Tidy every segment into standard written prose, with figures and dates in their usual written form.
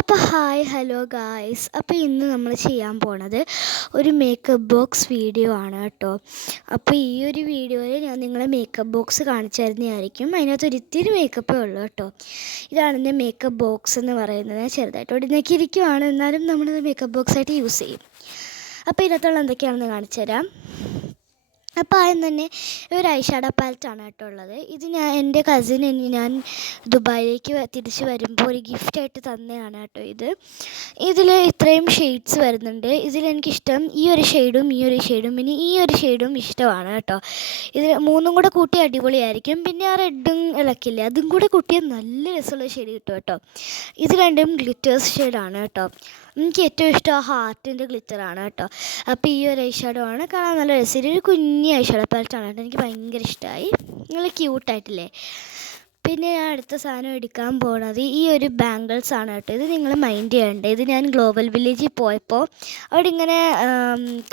അപ്പോൾ hi hello guys, അപ്പോൾ ഇന്ന് നമ്മൾ ചെയ്യാൻ പോണത് ഒരു മേക്കപ്പ് ബോക്സ് വീഡിയോ ആണ് കേട്ടോ. അപ്പോൾ ഈ ഒരു വീഡിയോയിൽ ഞാൻ നിങ്ങളെ മേക്കപ്പ് ബോക്സ് കാണിച്ചു തരുന്നതായിരിക്കും. അതിനകത്ത് ഒരിത്തിരി മേക്കപ്പേ ഉള്ളൂ കേട്ടോ. ഇതാണ് എൻ്റെ മേക്കപ്പ് ബോക്സ് എന്ന് പറയുന്നത്. ചെറുതായിട്ട് ഒടിഞ്ഞൊക്കെ ഇരിക്കുവാണ്, എന്നാലും നമ്മളിത് മേക്കപ്പ് ബോക്സായിട്ട് യൂസ് ചെയ്യും. അപ്പോൾ ഇതിനകത്തുള്ള എന്തൊക്കെയാണെന്ന് കാണിച്ചു തരാം. അപ്പോൾ ആദ്യം തന്നെ ഒരു ഐഷാഡോ പാലറ്റാണ് കേട്ടോ ഉള്ളത്. ഇത് എൻ്റെ കസിന് ഞാൻ ദുബായിലേക്ക് തിരിച്ച് വരുമ്പോൾ ഒരു ഗിഫ്റ്റായിട്ട് തന്നെയാണ് കേട്ടോ ഇതിൽ ഇത്രയും ഷെയ്ഡ്സ് വരുന്നുണ്ട്. ഇതിലെനിക്കിഷ്ടം ഈ ഒരു ഷെയ്ഡും ഈ ഒരു ഷെയ്ഡും പിന്നെ ഈ ഒരു ഷെയ്ഡും ഇഷ്ടമാണ് കേട്ടോ. ഇത് മൂന്നും കൂടെ കൂട്ടി അടിപൊളിയായിരിക്കും. പിന്നെ ആ റെഡും ഇളക്കില്ലേ, അതും കൂടെ കൂട്ടിയാൽ നല്ല രസമുള്ള ഷെയ്ഡ് കിട്ടും കേട്ടോ. ഇത് രണ്ടും ഗ്ലിറ്റേഴ്സ് ഷെയ്ഡാണ് കേട്ടോ. എനിക്ക് ഏറ്റവും ഇഷ്ടം ആ ഹാർട്ടിൻ്റെ ഗ്ലിറ്ററാണ് കേട്ടോ. അപ്പോൾ ഈ ഒരു ഐഷാഡോ ആണ്, കാണാൻ നല്ല രസം. ഒരു കുഞ്ഞി ഐഷാഡോ പാലറ്റാണ് കേട്ടോ. എനിക്ക് ഭയങ്കര ഇഷ്ടമായി, നല്ല ക്യൂട്ടായിട്ടില്ലേ. പിന്നെ ഞാൻ അടുത്ത സാധനം എടുക്കാൻ പോകുന്നത് ഈ ഒരു ബാംഗിൾസ് ആണ് കേട്ടോ. ഇത് നിങ്ങൾ മൈൻഡ് ചെയ്യണ്ടേ. ഇത് ഞാൻ ഗ്ലോബൽ വില്ലേജിൽ പോയപ്പോൾ അവിടെ ഇങ്ങനെ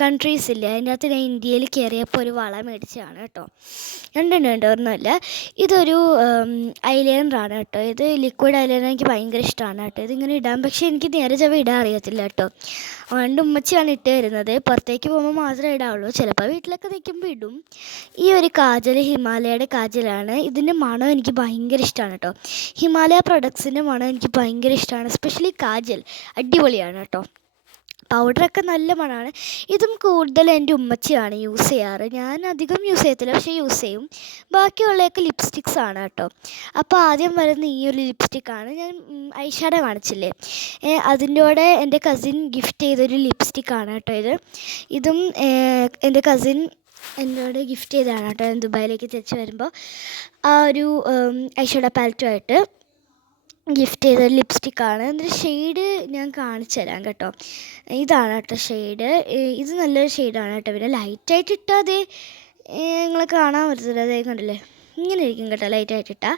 കൺട്രീസ് ഇല്ലേ, അതിൻ്റെ അകത്ത് ഞാൻ ഇന്ത്യയിൽ കയറിയപ്പോൾ ഒരു വള മേടിച്ചതാണ് കേട്ടോ. രണ്ടുണ്ട്, ഒന്നുമല്ല. ഇതൊരു ഐലൈനറാണ് കേട്ടോ. ഇത് ലിക്വിഡ് ഐലൈനർ എനിക്ക് ഭയങ്കര ഇഷ്ടമാണ് കേട്ടോ. ഇതിങ്ങനെ ഇടാൻ, പക്ഷേ എനിക്ക് നേരെ ചവ ഇടാൻ അറിയത്തില്ല കേട്ടോ. അതുകൊണ്ട് ഉമ്മച്ചിയാണ് ഇട്ട് തരുന്നത്. പുറത്തേക്ക് പോകുമ്പോൾ മാത്രമേ ഇടാവുള്ളൂ, ചിലപ്പോൾ വീട്ടിലൊക്കെ നിൽക്കുമ്പോൾ ഇടും. ഈ ഒരു കാജൽ ഹിമാലയയുടെ കാജലാണ്. ഇതിൻ്റെ മണം എനിക്ക് ഭയങ്കര ഇഷ്ടമാണ് കേട്ടോ. ഹിമാലയ പ്രൊഡക്ട്സിൻ്റെ മണം എനിക്ക് ഭയങ്കര ഇഷ്ടമാണ്. എസ്പെഷ്യലി കാജൽ അടിപൊളിയാണ് കേട്ടോ. പൗഡറൊക്കെ നല്ല മണമാണ്. ഇതും കൂടുതൽ എൻ്റെ ഉമ്മച്ചിയാണ് യൂസ് ചെയ്യാറ്. ഞാൻ അധികം യൂസ് ചെയ്യത്തില്ല, പക്ഷേ യൂസ് ചെയ്യും. ബാക്കിയുള്ളതൊക്കെ ലിപ്സ്റ്റിക്സ് ആണ് കേട്ടോ. അപ്പോൾ ആദ്യം വരുന്ന ഈ ഒരു ലിപ്സ്റ്റിക്കാണ്. ഞാൻ ഐഷാഡോ കാണിച്ചില്ലേ, അതിൻ്റെ കൂടെ എൻ്റെ കസിൻ ഗിഫ്റ്റ് ചെയ്തൊരു ലിപ്സ്റ്റിക്കാണ് കേട്ടോ ഇതും എൻ്റെ കസിൻ എന്നോട് ഗിഫ്റ്റ് ചെയ്തതാണ് കേട്ടോ. ഞാൻ ദുബായിലേക്ക് തിരിച്ച് വരുമ്പോൾ ആ ഒരു ഐഷാഡോ പാലറ്റുമായിട്ട് ഗിഫ്റ്റ് ചെയ്ത ലിപ്സ്റ്റിക്കാണ്. എന്നിട്ട് ഷെയ്ഡ് ഞാൻ കാണിച്ചു തരാം കേട്ടോ. ഇതാണ് കേട്ടോ ഷെയ്ഡ്. ഇത് നല്ലൊരു ഷെയ്ഡാണ് കേട്ടോ. പിന്നെ ലൈറ്റായിട്ട് ഇട്ടാൽ അതേ നിങ്ങൾ കാണാൻ പറ്റത്തില്ല, അതേ കണ്ടില്ലേ, ഇങ്ങനെ ഇരിക്കും കേട്ടോ ലൈറ്റായിട്ട് ഇട്ടാൽ.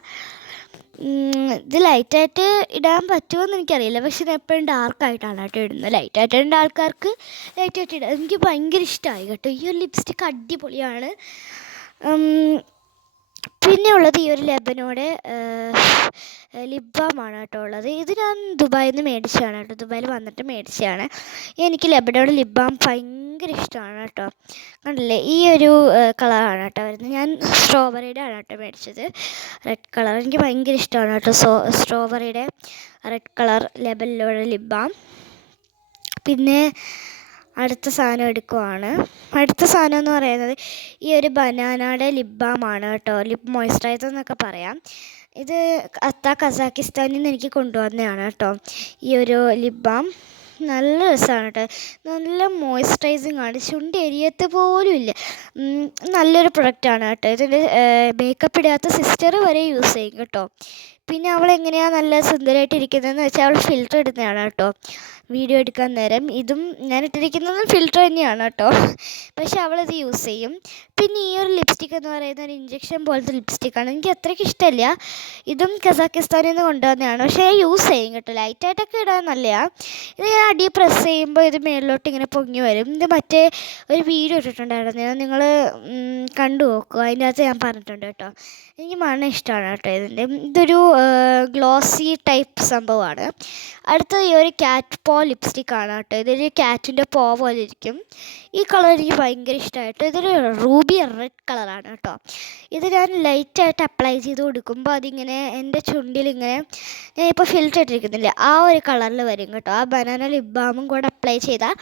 ഇത് ലൈറ്റായിട്ട് ഇടാൻ പറ്റുമോയെന്ന് എനിക്കറിയില്ല, പക്ഷെ ഞാൻ എപ്പോഴും ഡാർക്കായിട്ടാണ് കേട്ടോ ഇടുന്നത്. ലൈറ്റായിട്ട് ഇടേണ്ട ആൾക്കാർക്ക് ലൈറ്റായിട്ട് ഇടാം. എനിക്ക് ഭയങ്കര ഇഷ്ടമായി കേട്ടോ. ഈ ഒരു ലിപ്സ്റ്റിക്ക് അടിപൊളിയാണ്. പിന്നെ ഉള്ളത് ഈ ഒരു ലെബനോടെ ലിപ് ബാമാണ് കേട്ടോ ഉള്ളത്. ഇത് ഞാൻ ദുബായിൽ നിന്ന് മേടിച്ചതാണ് കേട്ടോ. ദുബായിൽ വന്നിട്ട് മേടിച്ചതാണ്. എനിക്ക് ലെബനോടെ ലിപ് ബാം ഭയങ്കര ഇഷ്ടമാണ് കേട്ടോ. കണ്ടില്ലേ, ഈ ഒരു കളറാണ് കേട്ടോ വരുന്നത്. ഞാൻ സ്ട്രോബെറിയുടെ ആണ് കേട്ടോ മേടിച്ചത്, റെഡ് കളർ. എനിക്ക് ഭയങ്കര ഇഷ്ടമാണ് കേട്ടോ സ്ട്രോബെറിയുടെ റെഡ് കളർ ലെബനിലൂടെ ലിപ് ബാം. പിന്നെ അടുത്ത സാധനം എടുക്കുവാണ്. അടുത്ത സാധനം എന്ന് പറയുന്നത് ഈ ഒരു ബനാനയുടെ ലിപ് ബാമാണ് കേട്ടോ. ലിപ് മോയ്സ്ചറൈസർ എന്നൊക്കെ പറയാം. ഇത് കസാക്കിസ്ഥാനിൽ നിന്ന് എനിക്ക് കൊണ്ടുവന്നതാണ് കേട്ടോ. ഈ ഒരു ലിപ് ബാം നല്ല രസമാണ് കേട്ടോ. നല്ല മോയ്സ്ചറൈസിങ് ആണ്, ചുണ്ട് എരിയത്ത് പോലും ഇല്ല. നല്ലൊരു പ്രൊഡക്റ്റാണ് കേട്ടോ. ഇതിൻ്റെ മേക്കപ്പ് ഇടാത്ത സിസ്റ്റർ വരെ യൂസ് ചെയ്യും കേട്ടോ. പിന്നെ അവളെങ്ങനെയാണ് നല്ല സുന്ദരമായിട്ട് ഇരിക്കുന്നതെന്ന് വെച്ചാൽ അവൾ ഫിൽറ്റർ ഇടുന്നതാണ് കേട്ടോ വീഡിയോ എടുക്കാൻ നേരം. ഇതും ഞാൻ ഇട്ടിരിക്കുന്നതും ഫിൽറ്റർ തന്നെയാണ് കേട്ടോ, പക്ഷെ അവളത് യൂസ് ചെയ്യും. പിന്നെ ഈ ഒരു ലിപ്സ്റ്റിക് എന്ന് പറയുന്ന ഒരു ഇഞ്ചക്ഷൻ പോലത്തെ ലിപ്സ്റ്റിക്കാണ്. എനിക്ക് അത്രയ്ക്ക് ഇഷ്ടമല്ല. ഇതും കസാക്കിസ്ഥാനിൽ നിന്ന് കൊണ്ടുവന്നതാണ്, പക്ഷേ യൂസ് ചെയ്യും കേട്ടോ. ലൈറ്റായിട്ടൊക്കെ ഇടാൻ നല്ലതാണ്. ഇത് ഞാൻ അടി പ്രസ് ചെയ്യുമ്പോൾ ഇത് മേളിലോട്ട് ഇങ്ങനെ പൊങ്ങി വരും. ഇത് മറ്റേ ഒരു വീഡിയോ ഇട്ടിട്ടുണ്ടായിരുന്നു, നിങ്ങൾ കണ്ടു നോക്കുക, അതിൻ്റെ അകത്ത് ഞാൻ പറഞ്ഞിട്ടുണ്ട് കേട്ടോ. എനിക്ക് മണം ഇഷ്ടമാണ് കേട്ടോ ഇതിൻ്റെ. ഇതൊരു ഗ്ലോസി ടൈപ്പ് സംഭവമാണ്. അടുത്തത് ഈ ഒരു ക്യാറ്റ് പോ ലിപ്സ്റ്റിക്കാണ് കേട്ടോ. ഇതൊരു ക്യാറ്റിൻ്റെ പോ പോലെ ഇരിക്കും. ഈ കളർ എനിക്ക് ഭയങ്കര ഇഷ്ടമായിട്ട്. ഇതൊരു റൂബി റെഡ് കളറാണ് കേട്ടോ. ഇത് ഞാൻ ലൈറ്റായിട്ട് അപ്ലൈ ചെയ്ത് കൊടുക്കുമ്പോൾ അതിങ്ങനെ എൻ്റെ ചുണ്ടിലിങ്ങനെ, ഞാനിപ്പോൾ ഫിൽറ്റർ ഇട്ടിരിക്കുന്നില്ല, ആ ഒരു കളറിൽ വരും കേട്ടോ. ആ ബനാന ലിപ് ബാമും കൂടെ അപ്ലൈ ചെയ്താൽ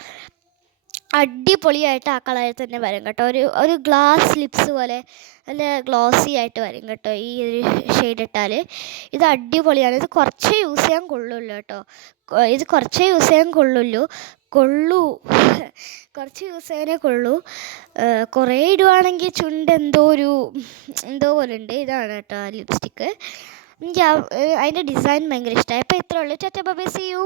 അടിപൊളിയായിട്ട് ആ കളറിൽ തന്നെ വരും കേട്ടോ. ഒരു ഗ്ലാസ് ലിപ്സ് പോലെ നല്ല ഗ്ലോസി ആയിട്ട് വരും കേട്ടോ ഈ ഒരു ഷെയ്ഡ് ഇട്ടാൽ. ഇത് അടിപൊളിയാണ്. ഇത് കുറച്ചേ യൂസ് ചെയ്യാൻ കൊള്ളുള്ളൂ കേട്ടോ. ഇത് കുറച്ചേ യൂസ് ചെയ്യാൻ കുറച്ച് യൂസ് ചെയ്യാനേ കൊള്ളൂ. കുറേ ഇടുവാണെങ്കിൽ ചുണ്ട് എന്തോ പോലെ ഉണ്ട്. ഇതാണ് കേട്ടോ ആ ലിപ്സ്റ്റിക്ക്. എനിക്ക് അതിൻ്റെ ഡിസൈൻ ഭയങ്കര ഇഷ്ടമായി. അപ്പോൾ ഇത്രയേ ഉള്ളൂ. Tata bye bye, see U.